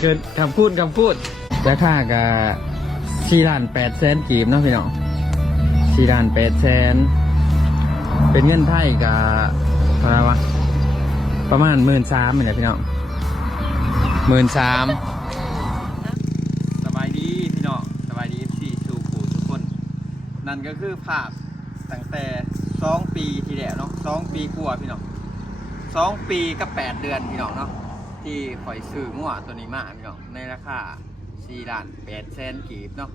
เกินคำพูดคำพูดราคากับสี่ล้านแปดแสนกีบเนาะพี่น้องสี่ล้านแปดแสนเป็นเงินไทยกับเท่าไหรวะประมาณหมื่นสามเนี่ยพี่น้องหมื่นสามสบายดีพี่น้องสบายดีสี่สู่ผู้ทุกคน นั่นก็คือภาพตั้งแต่สองปีที่แล้วเนาะสองปีกว่าพี่น้องสองปีกับแปดเดือนพี่น้องเนาะ ที่ข่อยซื้องัวตัวนี้มาพี่น้องในราคา4ล้าน8แสนกีบเนาะ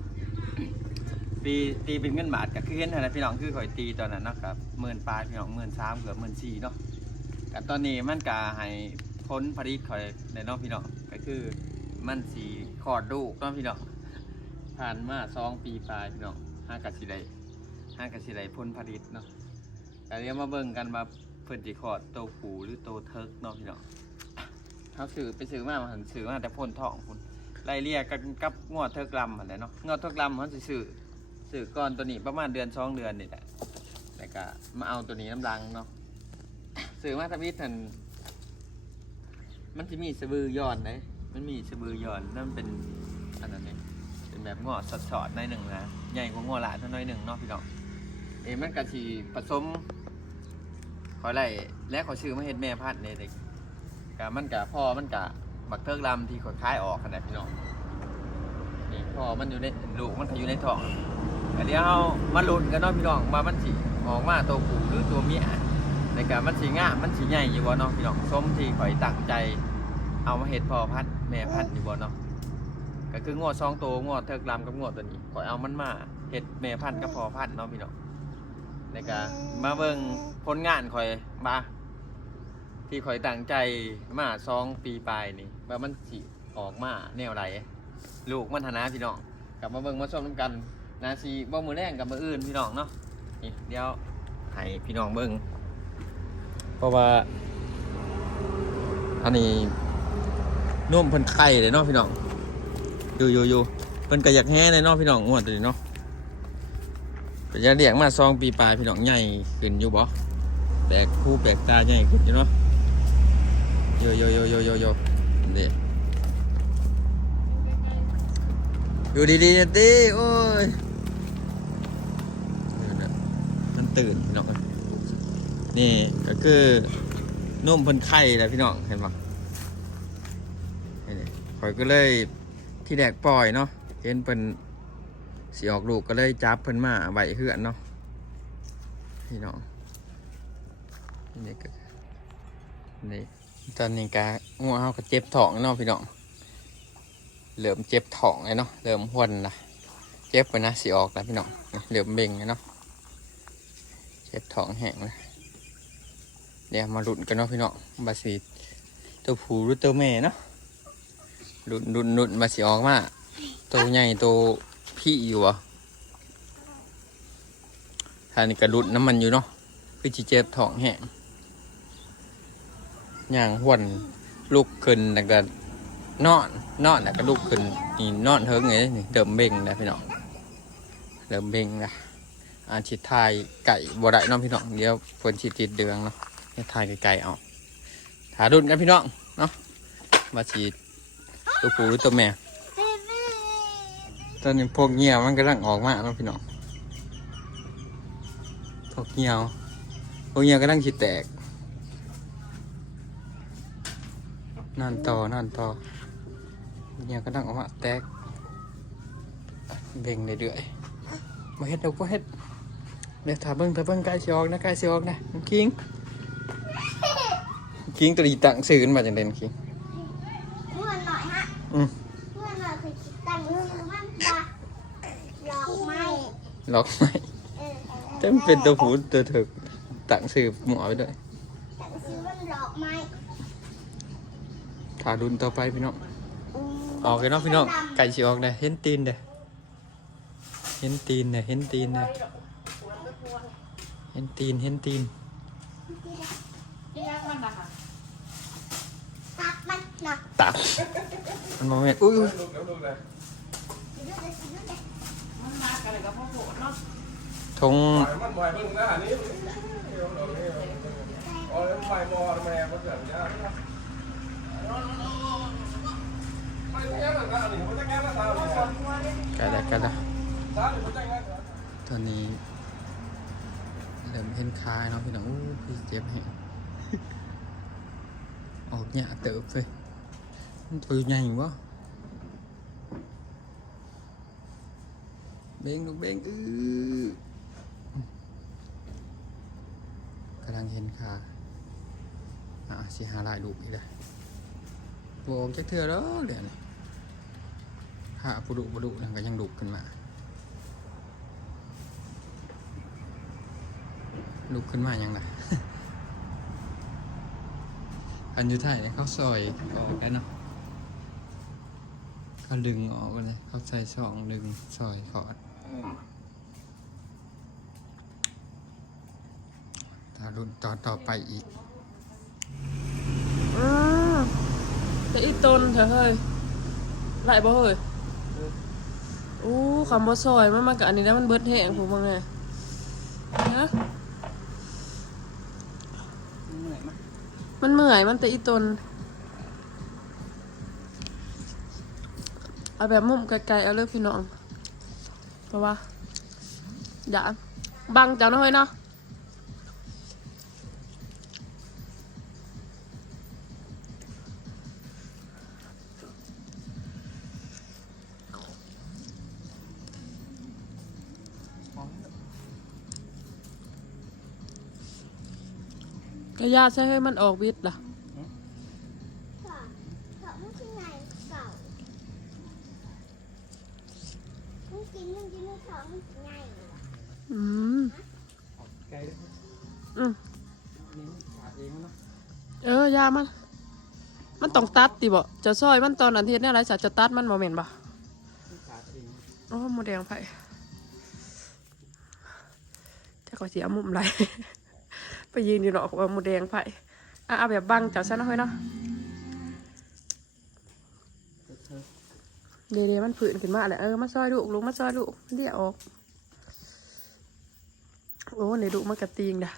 ปีตีเป็นเงินบาทก็คือเห็นนะพี่น้องคือข่อยตีตอนนั้นเนาะครับหมื่นปลายพี่น้องหมื่นสามเกือบหมื่นสี่เนาะกับตอนนี้มันก็ให้พ้นผลิตข่อยในเนาะพี่น้องก็คือมันสีขอดลูกเนาะพี่น้องผ่านมาสองปีปลายพี่น้องห้ากับสิไดห้ากับสิไดพ้นผลิตเนาะแต่เดี๋ยวมาเบิ่งกันว่าเพิ่นสิขอดโตวผูหรือโตเทิกเนาะพี่น้อง เขาซื้อไปซื้อมาหันซื้อมาแต่พ่นทองคุณไล่เรียกกันกับงวดเทิกลำหันแหละเนาะงวดเทิกลำมันสิซื้อซื้อก่อนตัวนี้ประมาณเดือนสองเดือนนี่แหละแต่ก็มาเอาตัวนี้น้ำรังเนาะซื้อมาทวิตหันมันจะมีสะบือย้อนเลยมันมีสะบือย้อนนั่นเป็นอันนั้นเองเป็นแบบงวดสดน่อยหนึ่งนะใหญ่กว่างวดหลาเท่าน้อยหนึ่งเนาะพี่น้องเอ้มันกะทีผสมขอไล่และขอชื่อมาเห็ดแม่พันธุ์เนี่ยเด็ก กะมันกะพ่อมันกะบักเทิกลำที่ขดคล้ายออกขนาดพี่น้องนี่พ่อมันอยู่ในลูกมันก็อยู่ในท้องอันเดี๋ยวเรามาลุ้นกันเนาะพี่น้องว่ามันสิออกมาตัวผู้หรือตัวเมียในกะมันสีง่ามันสีใหญ่อยู่บ่เนาะพี่น้องส้มที่ข่อยตั้งใจ เอามาเห็ดพ่อพันธุ์แม่พันธุ์อยู่บ่เนาะก็คืองวดสองตัวงวดเทิกลำกับงวดตัวนี้ข่อยเอามันมาเห็ดแม่พันกับพ่อพันเนาะพี่น้องในกะมาเบิ่งผลงานข่อยมา ที่ข่อยตั้งใจมาสองปีปลายนี่ว่ามันสิออกมาแนวไรลูกมันหนนะพี่น้องกลับมาเบิ่งมาชมน้ำกันนาซีบ่มือแรงกับมืออื่นพี่น้องเนาะนี่เดี๋ยวให้พี่น้องเบิ่งเพราะว่า อันนี้นุ่มเพิ่นไข่เลยเนาะพี่น้องอยู่อยู่อยู่เพิ่นก็อยากแห้เลยเนาะพี่น้องงวดตัวนี้เนาะก็จะเรียกมาสองปีปลายพี่น้องใหญ่ขึ้นอยู่บ่แปลกคู่แปลกตาใหญ่ขึ้นอยู่เนาะ โยโยโยโยโยโยเด็อยู่ดีๆนะตีโอ้ยนะมันตื่นพี่น้องนี่ก็คือนุ่มเพิ่นไข่แล้วพี่น้องเห็นปะคอยก็เลยที่แดกปล่อยเนาะเห็นเพิ่นสีออกลูกก็เลยจับเพิ่นมาไว้เหือนเนาะพี่น้องนี่ก็นี่ ตอนนี้กางัวเขาก็เจ็บท้องเนาะพี่น้องเริ่มเจ็บท้องเลยเนาะเริ่มหวนละเจ็บไปนะสีออกแล้วพี่น้องเริ่มเบ่งเลยเนาะเจ็บท้องแห้งเลยเดี๋ยวมาหลุ้นกันเนาะพี่น้องบาสีตัวผู้หรือตัวแม่เนาะลุ้นลุ้นลุ้นมาสีออกมาตัวใหญ่ตัวพี่อยู่อะท่านี่กระลุ้นน้ำมันอยู่เนาะคือจีเจ็บท้องแห้ง ย่างหวนลุกขึ้นแล้วก็นอนนอนแล้วก็ลุกขึ้นนี่นอนเฮิงไงนี่เดิมเบ่งนะพี่น้องเดิมเบ่งนะอาชิดทายไก่บ่ได้น้องพี่น้องเดี๋ยวฝนชิติดเดืองเนาะให้ทายไก่เอาถาดุนกันพี่น้องเนาะมาฉีดตัวผู้หรือตัวแม่ตอนนี้พวกเงี้ยวมันกำลังออกมาเนาะพี่น้องพวกเงี้ยวพวกเงี้ยวกำลังฉีดแตก นั่นต่อนั่นต่อเนี่ยก็ดังออกมาแตกเบ่งเรื่อยๆมาเฮ็ดเดี๋ยวก็เฮ็ดเดี๋ยวถ้าเบิ่งถ้าเบิ่งใกล้สิออกนะใกล้สิออกนะน้ำคิงคิงตัวนี้ตั้งซื้อขึ้นมาจังเด่นคิงเมื่อหน่อยฮะอืมเมื่อหน่อยคือคิดตั้งมือมันจะหลอกไหมล็อกไหมเออแต่มันเป็นตัวผู้ตัวเถิกตั้งซื้อหมอไปด้วย ตั้งซื้อมันหลอกไหม ถ้าดุนต่อไปพี่น้องอืมออกเลยเนาะพี่น้องไก่สิออกเด้เห็นตีนเด้เห็นตีนเด้เห็นตีนเด้เห็นตีนเห็นตีนนี่ยังมันนะคะตัดมันหนักตับมันโมเมนต์อุ้ยอุ้ยสิดูเลยสิดูเลยมันมากันเลยกับพ่อโหดเนาะทงมันบ่อยเพิ่งหน้านี้โอ้ยมัน ใกล้แล้วใกล้แล้วตอนนี้เริ่มเห็นคายเนาะพี่น้องพี่เจ็บแฮงออกเนี่ยเติบเลยมันตัวใหญ่วะเบงลูกเบงอือกำลังเห็นขาอะสิหาลายลูกอีกแล้ว บวกจักเทือแล้วเดี๋ยวนี้ขาปุดุปุดุนั่นก็ยังดุขึ้นมาลุกขึ้นมายังไงอันยุไทยเนี่ยเขาซอยออกได้เนาะเขาดึงออกเลยเขาใส่ช่องดึงซอยขอดถ้ารุ่นต่อต่อไปอีก อืมแต่อีตนเถอะเฮ้ยไหลบ่เฮ้ยอู้คำบ่ซอยมันมากับอันนี้แล้วมันเบิดแห้งผมว่าไงฮะมันเมื่อยมันแต่อีตนเอาแบบมุมไกลๆเอาเลยพี่น้องเพราะว่าอย่าบังจังนะเฮ้ยเนาะ กระยาใช่ให้มันออกวิทย์ล่ะค่ะเถอะมันที่ไหนเก่ามันกินมันกินมันเถอะมันไงวะอืมไกลเลยอืมนี่ขาดเองเนาะเออยามัน มันต้องตัดติบ่จะซอยมันตอนอันเทศเนี่ยไรสัตว์จะตัดมันโมเมนบ่ขาดเองโอ้หมูแดงไผ่แต่ก็เสียมุมไร ไปยืนอยู่ดอกว่าหมูแดงไผ่อะเอาแบบบังเจ้าซะนะเฮ้ยเนาะเดี๋ยวมันผืนขึ้นมาแหละเออมาซอยลูกลูกมาซอยลูกเดี๋ยวออกโอ้ในลูมากระตีงด่ะ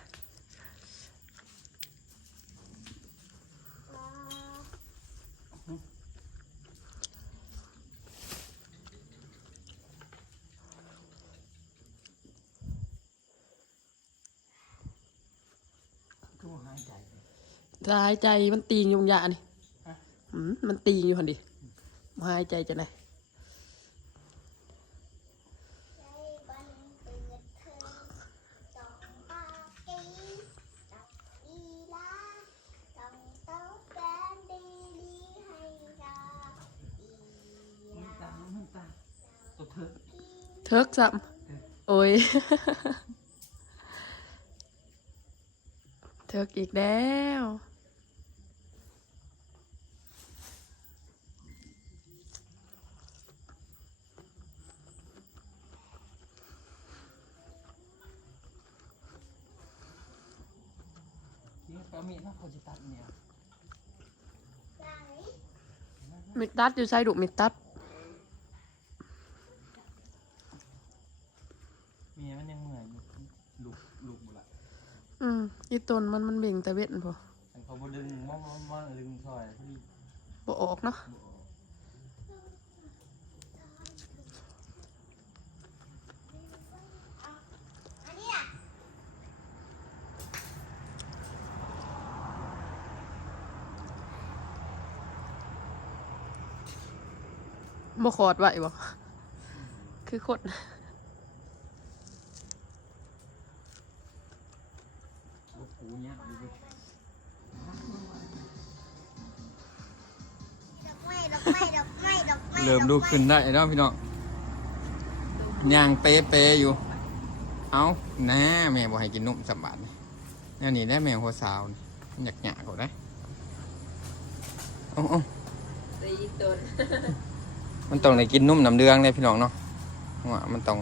ทั่วหายใจ หายใจมันตีงอยุงยานี่ฮะอืมมันตีงอยู่หันดิหายใจจะไหนใจบันเปิดเธอจองปากีจับอีลาจองเต้าแกนดีลีให้ดาอีลาตามันตาตัวเธอเทิกซ้ำโอ้ย เทิกอีกแล้ว มีนะเขาจะตัดเนี่ยไหนมิดตัดอยู่ใส่ดุมิดตัดเมียมันยังเหนื่อยอยู่ลูกลูกบุละอืมอีตนมันมันเบ่งแต่เบ็ดพอแต่เขาบดึงว่างว่างดึงซอยพอดีบ่ออกเนาะอั บ่ขอดไหวบ่คือคดลูกหูเนี่ยดูดิดอกไม้ดอกไม้ดอกไม้ดอกไม้เริ่มลูกขึ้นได้แล้วพี่น้องย่างเป๊ะเป๊ะอยู่ เอาแน่แม่บอกให้กินนุ่มสมบัติแนวนี้ได้แม่หัวสาวนี่มันอยากหยาเขาได้เอาเอาตีอีตน มันต้องได้กินนุ่มน้ำเดืองเลยพี่น้องเนาะว่ามันต้อง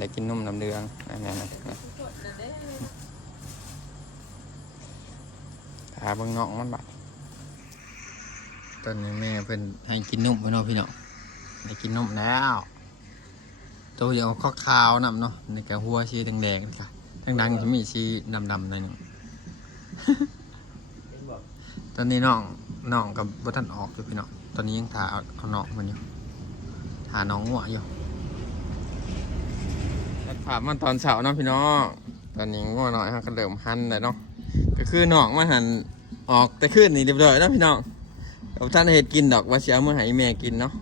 ได้กินนุ่มน้ำเดืองนั่นนั่นนั่นนั่นหาเบางเงาะมันบัดตอนนี้แม่เป็นให้กินนุ่มพี่น้องพี่น้องได้กินนุ่มแล้วตัวเดียวข้อขาวๆนำเนาะในกระหัวชีแดงๆนี่ค่ะดังๆจะมีชีดำๆหน่อยนึงตอนนี้น้อง น้องกับบัทันออกอยู่พี่น้องตอนนี้ยังถาเอาเอาน้องมันอยู่ถาน้องหัวอยู่ตัดภาพมาตอนเช้าเนาะพี่น้องตอนนี้งัวหน่อยฮะก็เริ่มหันเลยเนาะก็คือน้องมาหันออกแต่ขึ้นนี่เรียบร้อยเนาะพี่น้องเราท่านเห็ดกินดอกว่าเสียเมื่อให้แม่กินเนาะ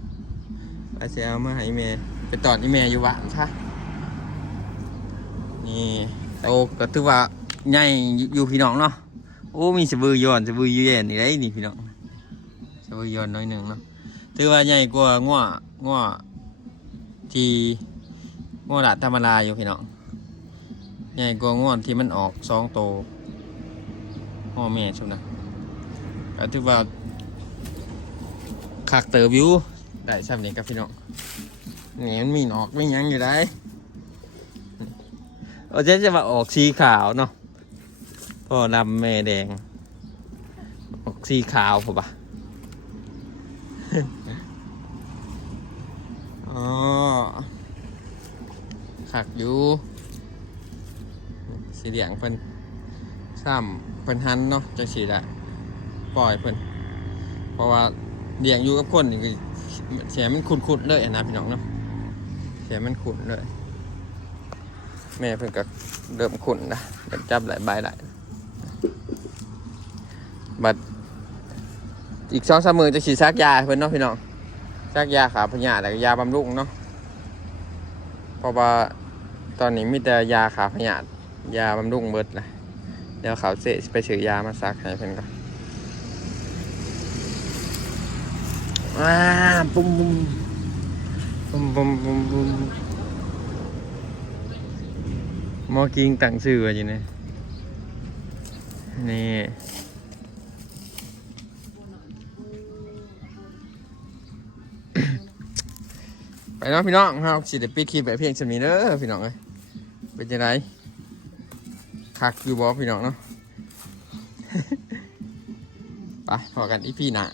ว่าเสียเมื่อให้แม่ไปตอนอีแม่อยู่บ้านค่ะนี่โตก็ถือว่าใหญ่อยู่พี่น้องเนาะโอ้มีสบือย้อนสบือยืนนี่ได้นี่พี่น้อง สะบือยอนน้อยหนึ่งเนาะถือว่าใหญ่กว่าง้อง้อที่ง้อหลาดธรรมดาอยู่พี่น้องใหญ่กว่าง้อที่มันออกสองโตง้อแม่ชุบนะก็ถือว่าคักเตอร์วิวได้ซ้ำนี้กับพี่น้องนี่มันมีนอกไม่ยั้งอยู่ได้เอาเจ๊จะมาออกสีขาวเนาะพ่อดำแม่แดง ออกสีขาวผมปะ อ๋อ ขักอยู่สีเหลียงเพิ่นซ้ำเพิ่นหันเนาะจะสีละปล่อยเพิ่นเพราะว่าเลี้ยงอยู่กับคนนี่เสียมันขุดๆเลยนะพี่น้องเนาะเสียมันขุดเลย แม่เพิ่นก็เริ่มขุนนะเริ่มจับหลายใบหลายบัดอีกสองสามมือจะฉีดซักยาเพิ่นเนาะพี่น้อง จากยาขาพยาธิและยาบำรุงเนาะเพราะว่าตอนนี้มีแต่ยาขาพยาธิยาบำรุงเบิดนะเดี๋ยวเขาเสะไปซื้อยามาซักให้เพิ่นก่อนว้าปุ้มปุ้มปุ้มปุ้มปุ้มปุ้มมอกิงตั้งชื่อไว้อยู่นี่นี่ ไปเนาะพี่น้องครับสิเดปิดคลิปแบบเพียงสมีเด้อพี่น้องเลยเป็นยังไงคักอยู่บอพี่น้องเนาะ ไปพอกันอีพี่หนะ